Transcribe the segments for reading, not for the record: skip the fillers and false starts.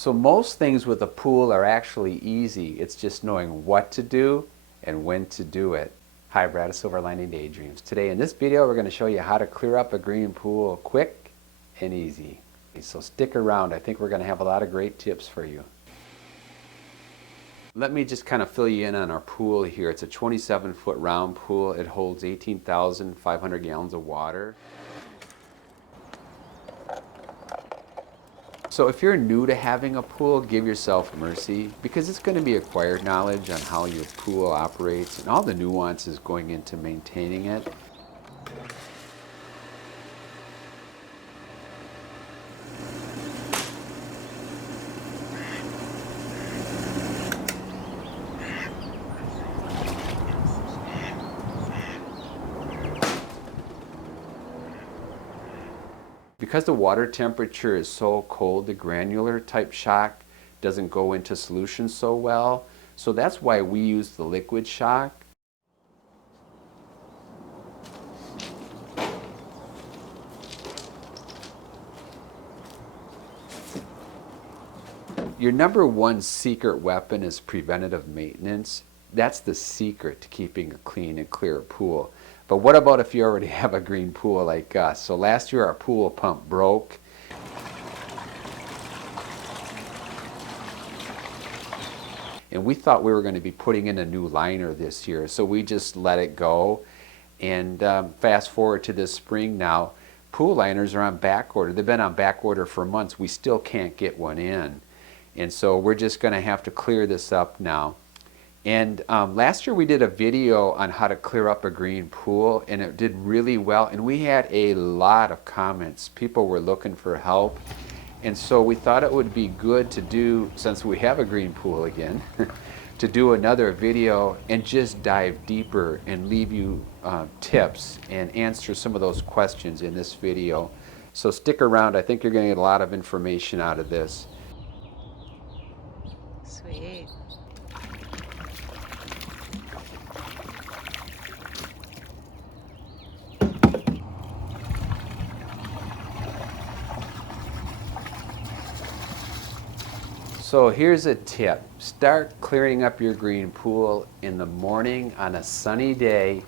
So most things with a pool are actually easy. It's just knowing what to do and when to do it. Hi, Brad of Silver Lining Daydreams. Today in this video we're going to show you how to clear up a green pool quick and easy. So stick around. I think we're going to have a lot of great tips for you. Let me just kind of fill you in on our pool here. It's a 27-foot round pool. It holds 18,500 gallons of water. So if you're new to having a pool, give yourself mercy because it's going to be acquired knowledge on how your pool operates and all the nuances going into maintaining it. Because the water temperature is so cold, the granular type shock doesn't go into solution so well. So that's why we use the liquid shock. Your number one secret weapon is preventative maintenance. That's the secret to keeping a clean and clear pool. But what about if you already have a green pool like us? So last year our pool pump broke. And we thought we were going to be putting in a new liner this year, so we just let it go. And fast forward to this spring now, pool liners are on back order. They've been on back order for months. We still can't get one in. And so we're just going to have to clear this up now. And last year we did a video on how to clear up a green pool, and it did really well. And we had a lot of comments. People were looking for help. And so we thought it would be good to do, since we have a green pool again, to do another video and just dive deeper and leave you tips and answer some of those questions in this video. So stick around. I think you're going to get a lot of information out of this. Sweet. So here's a tip. Start clearing up your green pool in the morning on a sunny day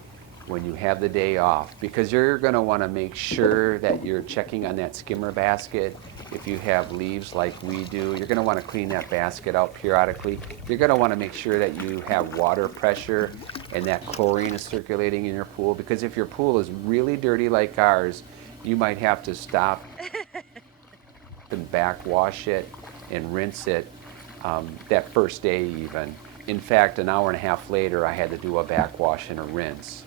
when you have the day off, because you're going to want to make sure that you're checking on that skimmer basket. If you have leaves like we do, you're going to want to clean that basket out periodically. You're going to want to make sure that you have water pressure and that chlorine is circulating in your pool, because if your pool is really dirty like ours, you might have to stop and backwash it and rinse it that first day even. In fact, an hour and a half later, I had to do a backwash and a rinse.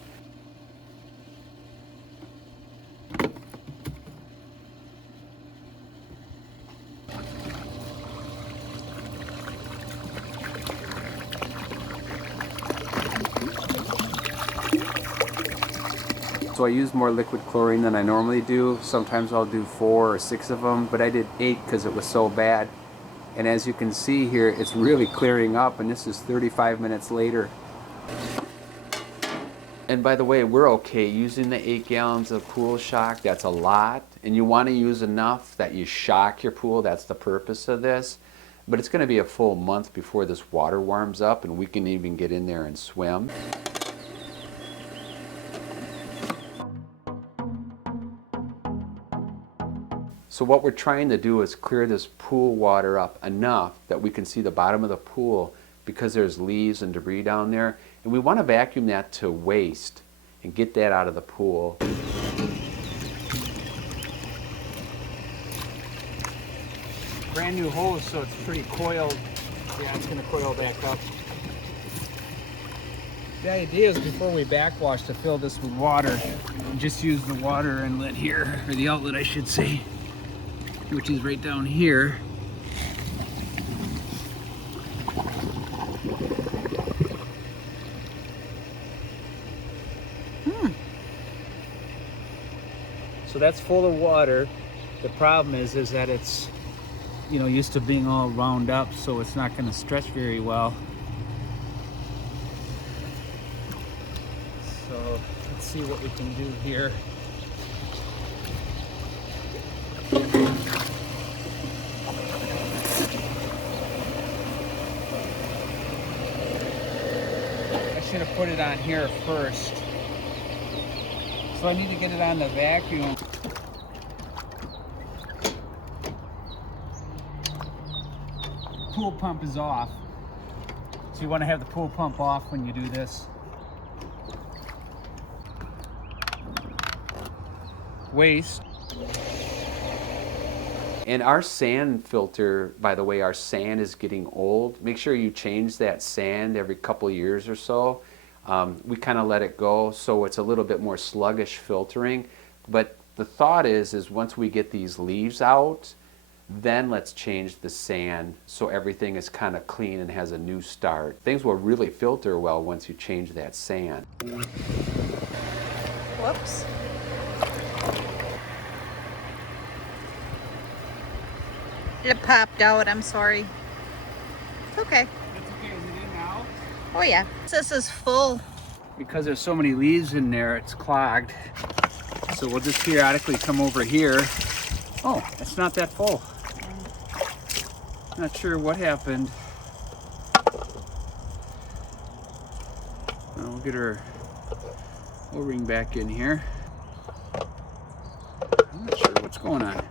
So I use more liquid chlorine than I normally do. Sometimes I'll do 4 or 6 of them, but I did 8 because it was so bad. And as you can see here, it's really clearing up, and this is 35 minutes later. And by the way, we're okay using the 8 gallons of pool shock. That's a lot, and you want to use enough that you shock your pool. That's the purpose of this. But it's going to be a full month before this water warms up and we can even get in there and swim. So what we're trying to do is clear this pool water up enough that we can see the bottom of the pool, because there's leaves and debris down there. And we want to vacuum that to waste and get that out of the pool. Brand new hose, so it's pretty coiled. Yeah, it's going to coil back up. The idea is before we backwash to fill this with water, and just use the water inlet here, or the outlet I should say, which is right down here. So that's full of water. The problem is that it's, you know, used to being all wound up, so it's not going to stretch very well. So let's see what we can do here. should have put it on here first. So I need to get it on the vacuum. Pool pump is off. So you want to have the pool pump off when you do this. Waste. And our sand filter, by the way, our sand is getting old. Make sure you change that sand every couple years or so. We kind of let it go so it's a little bit more sluggish filtering. But the thought is once we get these leaves out, then let's change the sand so everything is kind of clean and has a new start. Things will really filter well once you change that sand. Whoops. It popped out, I'm sorry. It's okay. That's okay, is it in now? Oh yeah. This is full. Because there's so many leaves in there, it's clogged. So we'll just periodically come over here. Oh, it's not that full. Not sure what happened. We'll get our O-ring back in here. I'm not sure what's going on.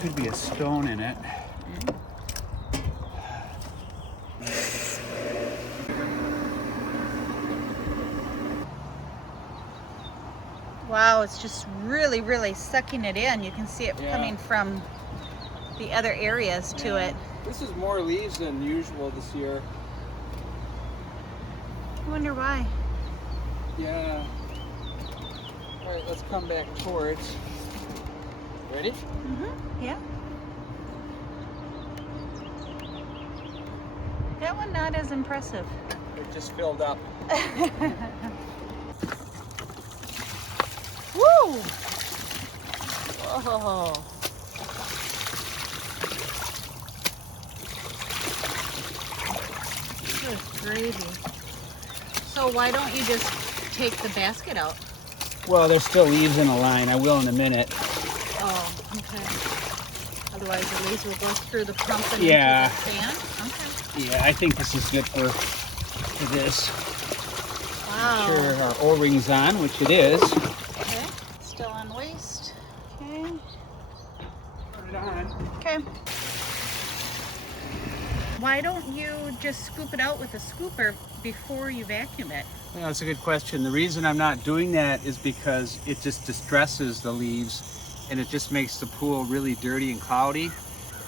Could be a stone in it. Wow, it's just really, really sucking it in. You can see it coming from the other areas to it. This is more leaves than usual this year. I wonder why. Yeah. All right, let's come back towards. Ready? Mm-hmm. Yeah. That one not as impressive. It just filled up. Woo! Oh. This is gravy. So why don't you just take the basket out? Well, there's still leaves in a line. I will in a minute. Oh, okay. Otherwise the leaves will go through the pump and Yeah. into the sand? Okay. Yeah, I think this is good for this. Wow. Sure, our O-ring's on, which it is. Okay. Still on waste. Okay. Turn it on. Okay. Why don't you just scoop it out with a scooper before you vacuum it? Yeah, that's a good question. The reason I'm not doing that is because it just distresses the leaves and it just makes the pool really dirty and cloudy.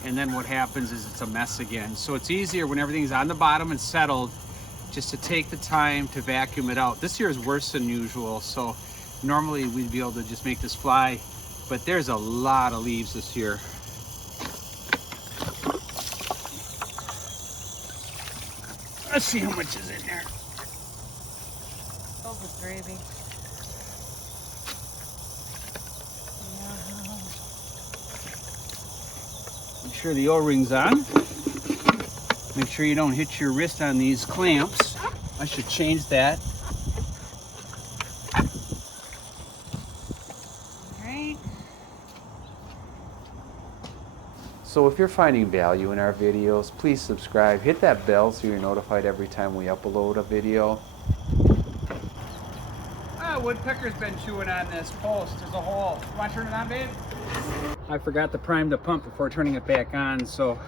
And then what happens is it's a mess again. So it's easier when everything's on the bottom and settled just to take the time to vacuum it out. This year is worse than usual, so normally we'd be able to just make this fly, but there's a lot of leaves this year. Let's see how much is in there. Oh, with gravy. Make sure the O-ring's on. Make sure you don't hit your wrist on these clamps. I should change that. Alright. So if you're finding value in our videos, please subscribe. Hit that bell so you're notified every time we upload a video. Woodpecker's been chewing on this post. There's a hole. You want to turn it on, babe? I forgot to prime the pump before turning it back on, so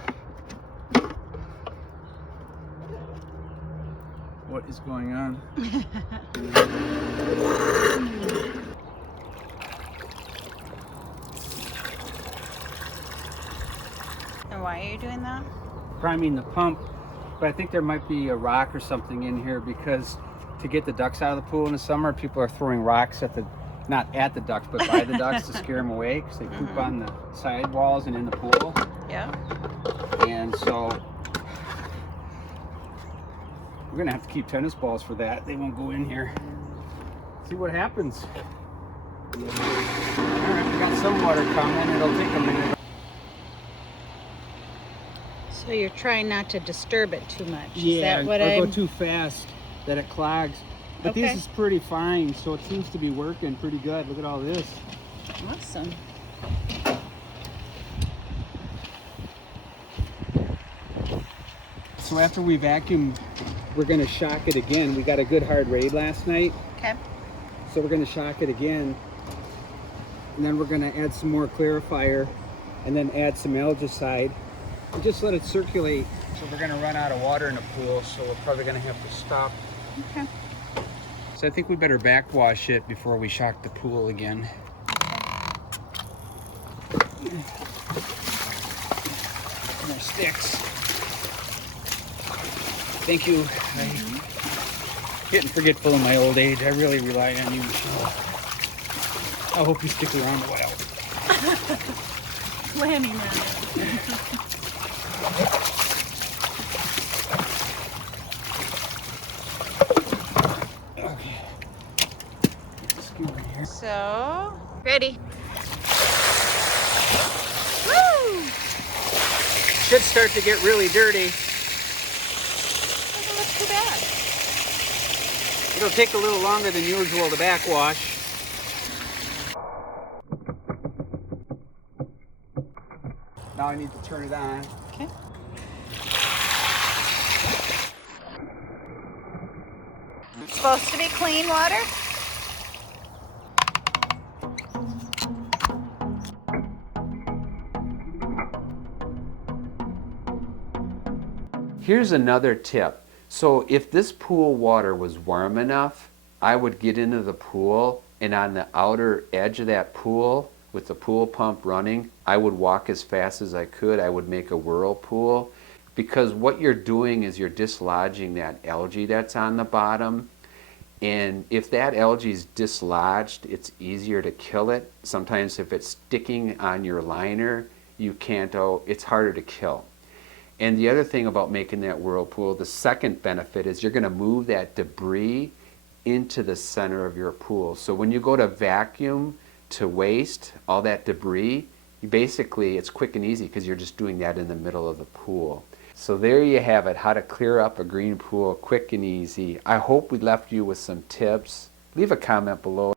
what is going on? And why are you doing that? Priming the pump, but I think there might be a rock or something in here because to get the ducks out of the pool in the summer, people are throwing rocks at the, not at the ducks, but by the ducks to scare them away because they poop on the side walls and in the pool. Yeah. And so we're gonna have to keep tennis balls for that. They won't go in here. See what happens. All right, we got some water coming. It'll take a minute. So you're trying not to disturb it too much. Is Yeah, that what or I'm... go too fast that it clogs. But Okay. this is pretty fine, so it seems to be working pretty good. Look at all this. Awesome. So after we vacuum, we're going to shock it again. We got a good hard raid last night. Okay. So we're going to shock it again. And then we're going to add some more clarifier and then add some algicide and just let it circulate. So we're going to run out of water in the pool, so we're probably going to have to stop. Okay. So I think we better backwash it before we shock the pool again. More sticks. Thank you. I'm getting forgetful in my old age. I really rely on you, Michelle. I hope you stick around a while. Planning on it. Okay. Scoop in here. So, ready. Woo! Should start to get really dirty. Doesn't look too bad. It'll take a little longer than usual to backwash. Now I need to turn it on. Okay. It's supposed to be clean water. Here's another tip. So if this pool water was warm enough, I would get into the pool, and on the outer edge of that pool, with the pool pump running, I would walk as fast as I could. I would make a whirlpool, because what you're doing is you're dislodging that algae that's on the bottom. And if that algae is dislodged, it's easier to kill it. Sometimes if it's sticking on your liner, you can't, it's harder to kill. And the other thing about making that whirlpool, the second benefit is you're going to move that debris into the center of your pool. So when you go to vacuum to waste all that debris, basically it's quick and easy because you're just doing that in the middle of the pool. So there you have it, how to clear up a green pool quick and easy. I hope we left you with some tips. Leave a comment below